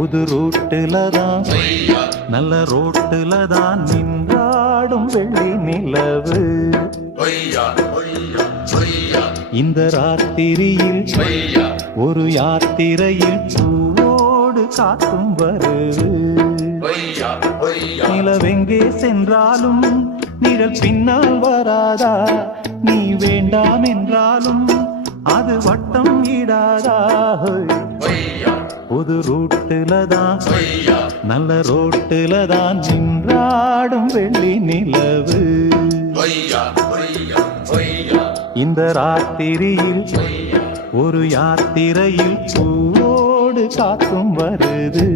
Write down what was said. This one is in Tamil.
புது ரூட்டுல தான் நல்ல ரோட்டுல தான் நின்றாடும் வெள்ளி நிலவு. இந்த ராத்திரியில் ஒரு யாத்திரையில் பூவோடு காத்தும் வருது. நிலவெங்கே சென்றாலும் நிழல் பின்னால் வராதா? நீ வேண்டாம் என்றாலும் அது வட்டம் இடாதா? புது ரூட்டுல தான் நல்ல ரோட்டுல தான் நின்றாடும் வெள்ளி நிலவு. இந்த ராத்திரியில் ஒரு யாத்திரையில் பூவோடு காத்தும் வருது.